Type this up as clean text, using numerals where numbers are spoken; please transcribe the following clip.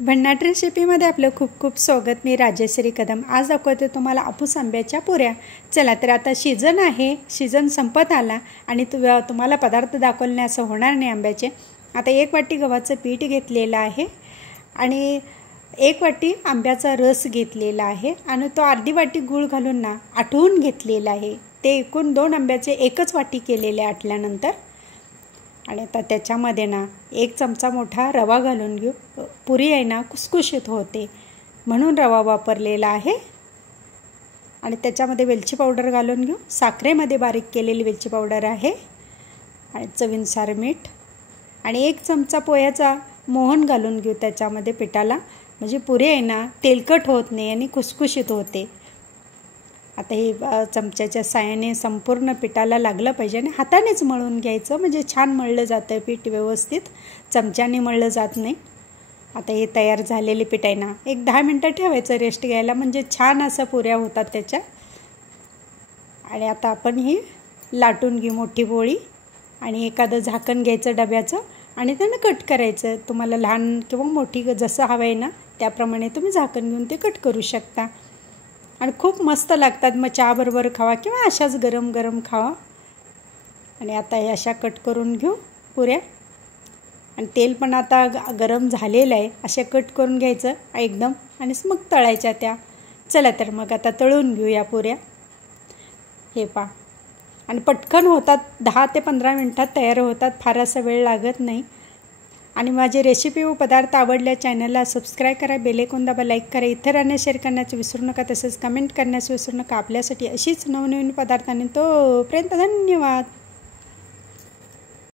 भन्नाट रेसिपीमध्ये आपलं खूप खूप स्वागत। मी राजेश्री कदम आज दाखवते तुम्हाला हापूस आंब्याच्या पुऱ्या। चला तर आता सीजन आहे, सीजन संपत आला आणि तुम्हाला पदार्थ दाखवणे असं होणार नाही आंब्याचे। आता 1 वाटी गव्हाचं पीठ घेतलेलं आहे आणि 1 वाटी आंब्याचा रस घेतलेला आहे आणि तो अर्धी वाटी गूळ घालून ना आटवून घेतलेला आहे। ते एकूण 2 आंब्याचे 1च वाटी केलेले आटल्यानंतर आणि आता त्याच्यामध्ये ना 1 चमचा मोठा रवा घालून घेऊ। पुरी आहे ना कुसकुशीत होते म्हणून रवा वापरलेला आहे आणि त्याच्यामध्ये वेलची पावडर घालून घेऊ। साखरेमध्ये बारीक केलेली वेलची पावडर आहे आणि चवीनुसार मीठ आणि 1 चमचा पोह्याचा मोहन घालून घेऊ त्याच्यामध्ये पिठाला, म्हणजे पुरी आहे ना तेलकट होत नाही आणि कुसकुशीत होते। आता हे चमच्याच्या साहाय्याने संपूर्ण पिठाला लागलं पाहिजे आणि हातानेच मळून घ्यायचं, म्हणजे छान मळलं जातं पीठ व्यवस्थित, चमच्याने मळलं जात नाही। आता हे तयार झालेले पीठ आहे ना 10 मिनिटं ठेवायचं रेस्ट घ्यायला, म्हणजे छान असं पुऱ्या होतात त्याच्या। आणि आता आपण ही लाटून घेऊ मोठी पोळी आणि एखादं झाकण घ्यायचं डब्याचं आणि त्यानं कट करायचं। तुम्हाला लहान किंवा मोठी जसं हवं आहे ना त्याप्रमाणे तुम्ही झाकण घेऊन ते कट करू शकता आणि खूप मस्त लागतात। मग चहाबरोबर खावा किंवा अशाच गरम गरम खावा। आणि आता हे अशा कट करून घेऊ पुऱ्या आणि तेल पण आता गरम झालेलं आहे, अशा कट करून घ्यायचं एकदम आणि मग तळायच्या त्या। चला तर मग आता तळून घेऊ या पुऱ्या। हे पहा आणि पटकन होतात, 10 ते 15 मिनिटात तयार होतात, फार असा वेळ लागत नाही। आणि माझे रेसिपी व पदार्थ आवडल्या चॅनलला सबस्क्राईब करा, बेल आयकॉन दाबा, लाईक करा, इतरांना शेअर करण्याचं विसरू नका, तसेच कमेंट करण्याचं विसरू नका। आपल्यासाठी अशीच नवनवीन पदार्थांनी तोपर्यंत धन्यवाद।